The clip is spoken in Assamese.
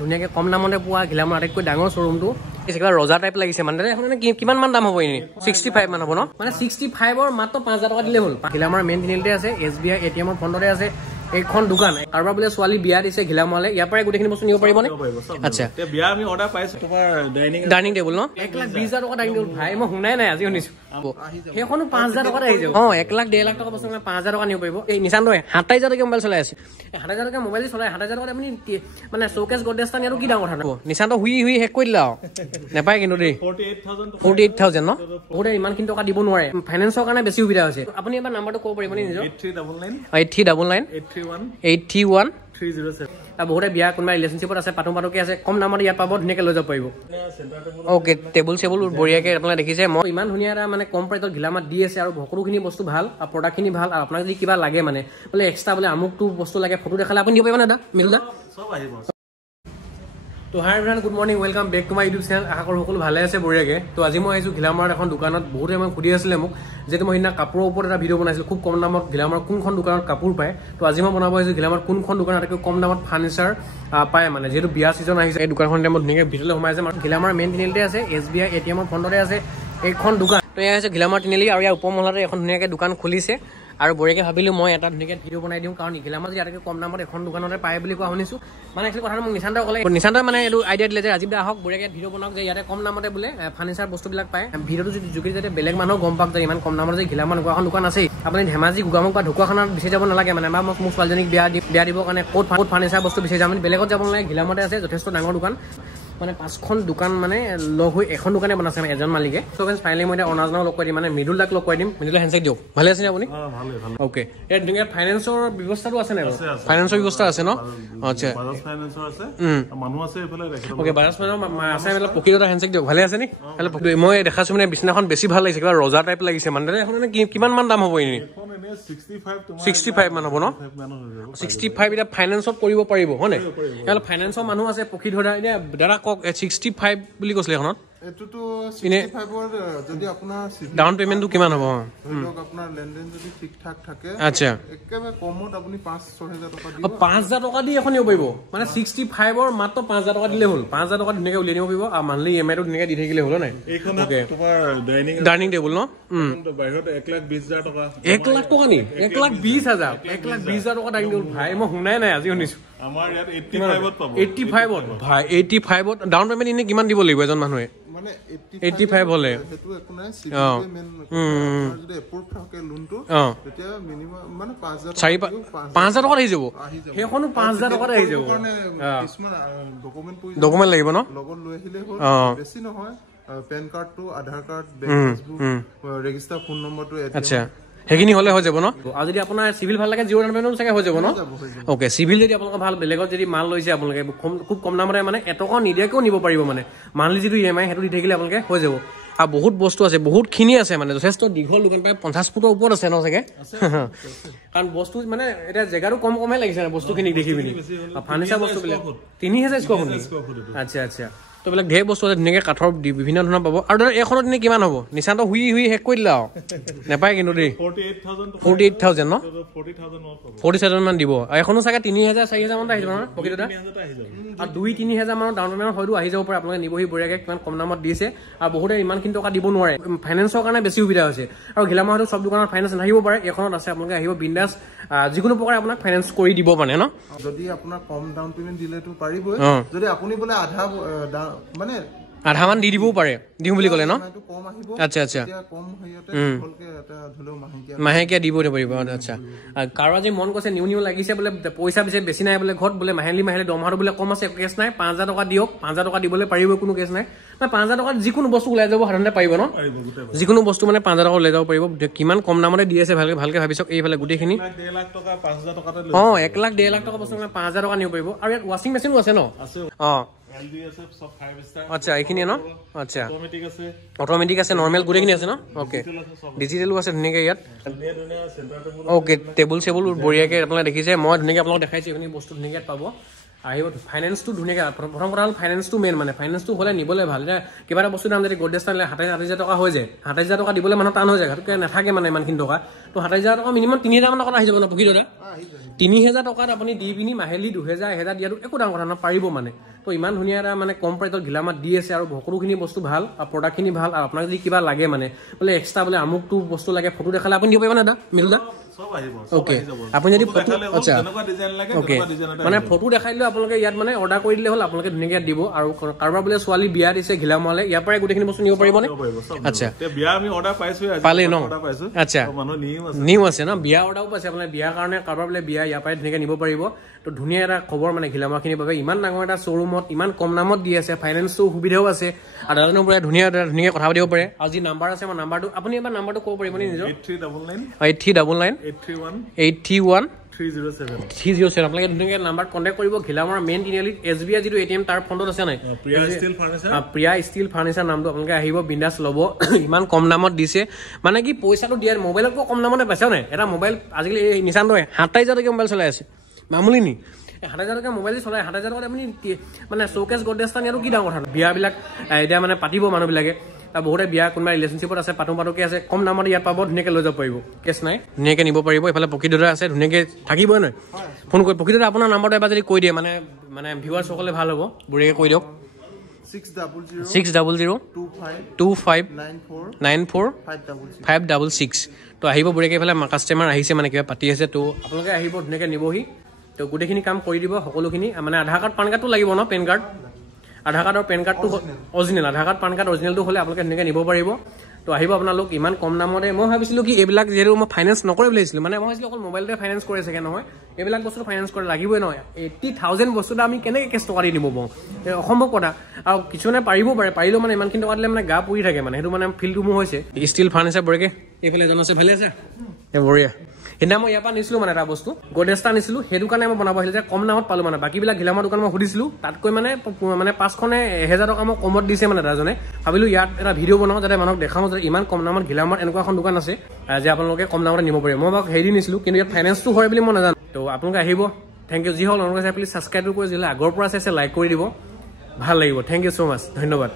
ধুনীয়াকৈ কম দামতে পোৱা ঘিলামৰ আটাইতকৈ ডাঙৰ শ্বৰুমটো কিবা ৰজা টাইপ লাগিছে মানে মানে কিমান মান দাম হ'ব এনেই 65 মান হ'ব ন মানে 65ৰ মাত্ৰ 5000 টকা দিলে হ'ল ঘিলামৰ মেইন তিনিআলিতে আছে SBI ATMৰ ফ্ৰণ্টতে আছে এইখন দোকান কাৰোবাৰ বোলে ছোৱালী বিয়া দিছে ঘিলামলে ইয়াৰ পৰাই গোটেইখিনি বস্তু নিব পাৰিবনে আচ্ছা বিয়া আমি অৰ্ডাৰ পাইছো তোমাৰ ডাইনিং টেবুল ন 1,20,000 টকা ডাইনিং টেবুল ভাই মই শুনাই নাই আজি শুনিছো সেইখনো 5000 টকাত আহি যাব 1,00,000 টকা বস্তু 5000 টকা নিব পাৰিব এই নিশান্ত 27,000 টকা মোবাইল চলাই আছে 27,000 টকা মোবাইল চলাই 27,000 টকা আপুনি মানে শোকেস গডেছটা নিয়াটো কি ডাঙৰ কথা ন নিশান্ত হুই শেষ কৰি দিলা নেপায় কিন্তু দেই 48,000 ন বহুতে ইমানখিনি টকা দিব নোৱাৰে ফাইনেন্সৰ কাৰণে বেছি সুবিধা হৈছে আপুনি এবাৰ নাম্বাৰটো ক'ব পাৰিবনে নিজৰ 8399 বহুতে বিয়া কোনোবা ৰিলেশ্যনশ্বিপত আছে পাতোকে আছে কম দামতে ইয়াত পাব ধুনীয়াকৈ লৈ যাব পাৰিব অ'কে টেবুল চেবুল বঢ়িয়াকৈ আপোনালোকে দেখিছে মই ইমান ধুনীয়া এটা মানে কম প্ৰাইচত ঘিলামাত দি আছে আৰু সকলোখিনি বস্তু ভাল আৰু প্ৰডাক্টখিনি ভাল আৰু আপোনাক যদি কিবা লাগে মানে বোলে এক্সট্ৰা বোলে আমুকটো বস্তু লাগে ফটো দেখালে আপুনি দিব পাৰিবনে দাদা মিলুদা সব আহিব তো hi everyone good morning welcome back to my YouTube channel আশা কৰোঁ সকলো ভালে আছে বঢ়িয়াকৈ তো আজি মই আহিছোঁ ঘিলামাৰত এখন দোকানত বহুতে আমাক সুধি আছিলে মোক যিহেতু মই সেইদিনা কাপোৰৰ ওপৰত এটা ভিডিঅ' বনাইছিলোঁ খুব কম দামত ঘিলামাৰত কোনখন দোকানত কাপোৰ পায় তো আজি মই বনাব আহিছোঁ ঘিলামাৰত কোনখন দোকানত আটাইতকৈ কম দামত ফাৰ্নিচাৰ পায় মানে যিহেতু বিয়া ছিজন আহিছে এই দোকানখনতে মই ধুনীয়াকৈ ভিতৰলৈ সোমাই আছে ঘিলামাৰ মেইন তিনিআলিতে আছে SBI ATMৰ ফ্ৰণ্টতে আছে এইখন দোকান তো এয়া হৈছে ঘিলামাৰ তিনিআলি আৰু ইয়াৰ ওপৰমহলাতে এখন ধুনীয়াকৈ দোকান খুলিছে আৰু বঢ়িয়াকৈ ভাবিলোঁ মই এটা ধুনীয়াকৈ ভিডিঅ' বনাই দিওঁ কাৰণ ঘিলামাৰ যদি আটাইতকৈ কম দামত এখন দোকানতে পায় বুলি কোৱা শুনিছোঁ মানে একচুৱেলি কথাটো মোক নিশান্ত ক'লে নিশান্ত মানে এইটো আইডিয়া দিলে যে ৰাজীৱ দা আহক বঢ়িয়াকৈ ভিডিঅ' বনাওক যে ইয়াতে কম দামতে বোলে ফাৰ্নিচাৰ বস্তুবিলাক পায় ভিডিঅ'টো যদি যোগেদি যাতে বেলেগ মানুহ গম পাওক যে ইমান কম দামত যে ঘিলামাৰ এনেকুৱা এখন দোকান আছেই আপুনি ধেমাজি গোগামুখ বা ঢকুৱাখানাত বিচাৰি যাব নালাগে মানে বা মোক ছোৱালীজনীক বিয়া দিবৰ কাৰণে ক'ত ফাৰ্নিচাৰ বস্তু বিচাৰি যাম বেলেগত যাব নালাগে ঘিলামতে আছে যথেষ্ট ডাঙৰ দোকান মানে 5খন দোকান মানে লগ হৈ এখন দোকানে বনাইছে মানে এজন মালিকে সো ফ্ৰেণ্ডছ ফাইনেলি মই অনাজনাও লগ কৰি দিম মানে মৃদুল দাক লগ কৰি দিম মৃদুল হেণ্ডশেক দিয়ক ভালে আছে নে আপুনি ওকে এই ধুনীয়া ফাইনেন্সৰ ব্যৱস্থাটো আছে নে ফাইনেন্সৰ ব্যৱস্থা আছে ন আচ্ছা বাজাজ ফাইনেন্সৰ আছে মানুহ আছে এফালে ৰাখিব ওকে বাজাজ ফাইনেন্সৰ আছে মানে পকিটা হেণ্ডশেক দিয়ক ভালে আছে নি হেল্ল মই দেখাছো মানে বিছনাখন বেছি ভাল লাগিছে কিবা ৰজা টাইপ লাগিছে মানে এখন কিমান মান দাম হ'ব এনে 65 মান হ'ব ন 65 এটা ফাইনেন্সত কৰিব পাৰিব হয়নে এল ফাইনেন্সৰ মানুহ আছে পকি ধৰা এতিয়া দাদা কক 65 বুলি কৈছিলে এখনত এটোটো 65 যদি আপোনাৰ ডাউন পেমেন্টটো কিমান হ'ব ধৰক আপোনাৰ লেনদেন যদি ঠিক ঠাক থাকে আচ্ছা একেবাৰে কমত আপুনি 5-6,000 টকা দিব 5,000 টকা দি এখন নিব পাৰিব মানে 65ৰ মাত্ৰ 5,000 টকা দিলে হ'ল 5,000 টকা ধুনীয়াকৈ উলিয়াই নিব পাৰিব আৰু মান্থলি EMI টো ধুনীয়াকৈ দি থাকিলে হ'ল নাই এইখন তোমাৰ ডাইনিং টেবুল ন বাহিৰত 1,20,000 টকা 1 লাখ টকা নি 1,20,000 টকা ডাইনিং টেবুল ভাই মই শুনাই নাই আজি শুনিছো আমাৰ ইয়াত 85ত পাব 85ত ভাই 85ত ডাউন পেমেন্ট ইনে কিমান দিব লাগিব এজন মানুহে মানে 85 হলে হেতু একো নাই সিভিল মেন যদি এপ্ৰুভ থাকে লোনটো তেতিয়া মিনিমাম মানে 5,000 টকা আহি যাব সেইখনো 5,000 টকা আহি যাব কিছুমান ডকুমেন্ট লাগিব ন লগত লৈ আহিলে হ'ল বেছি নহয় পেন কাৰ্ডটো Aadhaar card bank passbook register phone নম্বৰটো আচ্ছা হেগিনি হলে হৈ যাব ন আৰু যদি আপোনাৰ সিভিল ভাল লাগে 0 ডাউন চাগে হৈ যাব ন ওকে সিভিল যদি আপোনালোক ভাল বেলেগত যদি মাল লৈছে আপোনালোকে খুব কম দামতে মানে এটকা নিদিয়াকেও নিব পাৰিব মানে মান্থলি যিটো EMI হেতু দি থাকিলে আপোনালোকে হৈ যাব আৰু বহুত বস্তু আছে বহুতখিনি আছে মানে যথেষ্ট দীঘল দোকান প্ৰায় 50 ফুটৰ ওপৰত আছে ন চাগে কাৰণ বস্তু মানে এটা জেগাটো কমহে লাগিছে বস্তুখিনি দেখি পিনি ফাৰ্নিচাৰ বস্তুবিলাক 3,000 স্কোৱাৰ ফুট আচ্ছা আচ্ছা তো বিলাক ঢেৰ বস্তু আছে ধুনীয়াকৈ কাঠৰ বিভিন্ন ধৰণৰ পাব আৰু দাদা এইখনত এনে কিমান হ'ব নিশান্ত হুই শেষ কৰি দিলা নেপায় কিন্তু দেই 48,000 ন 40,000 মান দিব আৰু এখনো চাগে 3,000-4,000 মান আহি যাব ন পকেটটা আৰু 2-3,000 মানৰ ডাউন পেমেণ্ট হয়তো আহি যাব পাৰে আপোনালোকে নিবহি বঢ়িয়াকৈ কিমান কম দামত দিছে আৰু বহুতে ইমানখিনি টকা দিব নোৱাৰে ফাইনেন্সৰ কাৰণে বেছি সুবিধা হৈছে আৰু ঘিলামাৰতো চব দোকানত ফাইনেন্স নাহিব পাৰে এখনত আছে আপোনালোকে আহিব বিন্দাছ যিকোনো প্ৰকাৰে আপোনাক ফাইনেন্স কৰি দিব মানে ন যদি আপোনাৰ কম ডাউন পেমেণ্ট দিলেতো পাৰিবই যদি আপুনি বোলে আধা মানে আধা মান দি দিবও পাৰে দিওঁ বুলি ক'লে ন আচ্ছা আচ্ছা মাহেকীয়া দিব পাৰিব আচ্ছা কাৰোবাৰ যে মন কৈছে নিউ লাগিছে বোলে পইচা বেছি নাই বোলে ঘৰত বোলে মাহিলী দৰমহাটো বোলে কম আছে কেছ নাই 5,000 টকা দিয়ক 5,000 টকা দিবলৈ পাৰিব কোনো কেছ নাই 5,000 টকাত যিকোনো বস্তু ওলাই যাব সাধাৰণতে পাৰিব ন যিকোনো বস্তু মানে 5,000 টকা ওলাই যাব পাৰিব কিমান কম দামতে দি আছে ভালকে ভাবি চাওক এইফালে গোটেইখিনি 1,00,000 টকা 5,000 টকাতে 1,00,000 টকা বস্তু 5,000 টকা নিব পাৰিব আৰু ইয়াত ৱাশ্বিং মেচিনো আছে ন LG আছে সব 5 স্টাৰ আচ্ছা এইখিনি ন আচ্ছা অটোমেটিক আছে নরমাল গোটেইখিনি আছে ন ওকে ডিজিটেলো আছে ধুনীয়াকৈ ইয়াত ওকে টেবুল চেবুল বঢ়িয়াকৈ আপোনালোকে দেখিছে মই ধুনীয়াকৈ আপোনালোকক দেখাইছোঁ এইখিনি বস্তু ধুনীয়াকৈ পাব আহিব ফাইনেন্সটো ধুনীয়াকৈ প্ৰথম কথা হ'ল ফাইনেন্সটো মেইন মানে ফাইনেন্সটো হ'লে নিবলৈ ভাল এতিয়া কিবা এটা বস্তুৰ দাম যদি গডৰেজ এটা 27,000 টকা হৈ যায় 27,000 টকা দিবলৈ মানুহ টান হৈ যায় গতিকে নাথাকে মানে ইমানখিনি টকা তো 27,000 টকা মিনিমাম 3,000 মান টকা আহি যাব ন প্ৰকৃত দাদা 3,000 টকাত আপুনি দি পিনি মাহেলি 2,000 1,000 দিয়াটো একো ডাঙৰ কথা পাৰিব মানে তো ইমান ধুনীয়া এটা মানে কম প্ৰাইচত ঘিলামাত দি আছে আৰু সকলোখিনি বস্তু ভাল আৰু প্ৰডাক্টখিনি ভাল আৰু আপোনাক যদি কিবা লাগে মানে বোলে এক্সট্ৰা বোলে আমুকটো বস্তু লাগে ফটো দেখালে আপুনি দিব পাৰিব না দাদা মিলুদা ওকে আপুনি যদি ফটো আচ্ছা ওকে মানে ফটো দেখাই দিলেও আপোনালোকে ইয়াত মানে অৰ্ডাৰ কৰি দিলে হ'ল আপোনালোকে ধুনীয়াকৈ দিব আৰু কাৰোবাৰ বোলে ছোৱালী বিয়া দিছে ঘিলামালে ইয়াৰ পৰাই গোটেইখিনি বস্তু নিব পাৰিবনে আচ্ছা বিয়া আমি অৰ্ডাৰ পাইছো পালে ন আচ্ছা মানুহ নিউ আছে ন বিয়া অৰ্ডাৰো পাইছে আপোনাৰ বিয়াৰ কাৰণে কাৰোবাৰ বোলে বিয়া ইয়াৰ পৰাই ধুনীয়াকৈ নিব পাৰিব তো ধুনীয়া এটা খবৰ মানে ঘিলামাৰখিনিৰ বাবে ইমান ডাঙৰ এটা শ্ব'ৰুমত ইমান কম দামত দি আছে ফাইনেন্সটো সুবিধাও আছে আৰু দাদাজনৰ পৰা ধুনীয়াকৈ কথা পাতিব পাৰে আৰু যি নাম্বাৰ আছে মই নাম্বাৰটো আপুনি এবাৰ নাম্বাৰটো ক'ব পাৰিবনে নিজৰ 8399 307 আপোনালোকে ধুনীয়াকৈ নাম্বাৰত কণ্টেক্ট কৰিব ঘিলামাৰ মেইন তিনিআলিত SBI যিটো ATM তাৰ ফ্ৰণ্টত আছে নাই প্ৰিয়া ষ্টিল ফাৰ্নিচাৰ নামটো আপোনালোকে আহিব বিন্দাছ ল'ব ইমান কম দামত দিছে মানে কি পইচাটো দিয়া মোবাইলতকৈ কম দামতে পাইছে নাই এটা মোবাইল আজিকালি নিচান তই 27,000 টকীয়া মোবাইল চলাই আছে মামুলি নি 7,000 টকীয়া মোবাইল চলাই 7,000 টকাত আপুনি মানে শ্ব'কেছ গডৰেজ নিয়াটো কি ডাঙৰ কথা বিয়াবিলাক এতিয়া মানে পাতিব মানুহবিলাকে বহুতে বিয়া কোনোবা ৰিলেশ্যনশ্বিপত আছে পাতোকে আছে কম দামত ইয়াত পাব ধুনীয়াকৈ লৈ যাব পাৰিব কেছ নাই ধুনীয়াকৈ নিব পাৰিব এইফালে প্ৰকৃততে আছে ধুনীয়াকৈ থাকিবই নহয় ফোন কৰি প্ৰকৃততে আপোনাৰ নাম্বাৰটো এবাৰ যদি কৈ দিয়ে মানে ভিউৱাৰ্ছসকলে ভাল হ'ব বুঢ়ীকৈ কৈ দিয়ক 600259496 তো আহিব বুঢ়ীকৈ এইফালে কাষ্টমাৰ আহিছে মানে কিবা পাতি আছে তো আপোনালোকে আহিব ধুনীয়াকৈ নিবহি তো গোটেইখিনি কাম কৰি দিব সকলোখিনি মানে আধাৰ কাৰ্ড পান কাৰ্ডটো লাগিব ন পেন কাৰ্ড আধাৰ কাৰ্ড আৰু পেন কাৰ্ডটো অৰিজিনেল আধাৰ কাৰ্ড পান কাৰ্ড অৰিজিনেলটো হ'লে আপোনালোকে ধুনীয়াকৈ নিব পাৰিব তো আহিব আপোনালোক ইমান কম দামতে মই ভাবিছিলোঁ কি এইবিলাক যিহেতু মই ফাইনেন্স নকৰে বুলি ভাবিছিলোঁ মানে মই ভাবিছিলোঁ অকল মোবাইলতে ফাইনেন্স কৰে চাগে নহয় এইবিলাক বস্তু ফাইনেন্স কৰে লাগিবই নহয় 80,000 বস্তুটো আমি কেনেকৈ কেছ টকা দি দিব পাৰোঁ অসম্ভৱ কথা আৰু কিছুমানে পাৰিব পাৰে পাৰিলেও মানে ইমানখিনি টকা দিলে মানে গা পৰি থাকে মানে সেইটো মানে ফিলটো মোৰ হৈছে ষ্টিল ফাৰ্নিচাৰ বৰকে এইফালে এজন আছে ভালে আছে বঢ়িয়া সেইদিনা মই ইয়াৰ পৰা নিছিলোঁ মানে এটা বস্তু গডৰেজটা নিছিলোঁ সেইটো কাৰণে মই বনাব আহিলোঁ যে কম দামত পালোঁ মানে বাকীবিলাক ঘিলামাৰ দোকান মই সুধিছিলোঁ তাতকৈ মানে 5খনে 1,000 টকা মই কমত দিছে মানে দাদাজনে ভাবিলোঁ ইয়াত এটা ভিডিঅ' বনাওঁ যাতে মানুহক দেখাওঁ যে ইমান কম দামত ঘিলামাৰ এনেকুৱা এখন দোকান আছে যে আপোনালোকে কম দামতে নিব পাৰিব মই বাৰু হেৰি নিছিলোঁ কিন্তু ইয়াত ফাইনেন্সটো হয় বুলি মই নাজানো তো আপোনালোকে আহিব থেংক ইউ যি হ'ল আপোনালোকে প্লিজ ছাবস্ক্ৰাইবটো কৰি যিহেতু আগৰ পৰা চাইছে লাইক কৰি দিব ভাল লাগিব থেংক ইউ ছ' মাছ ধন্যবাদ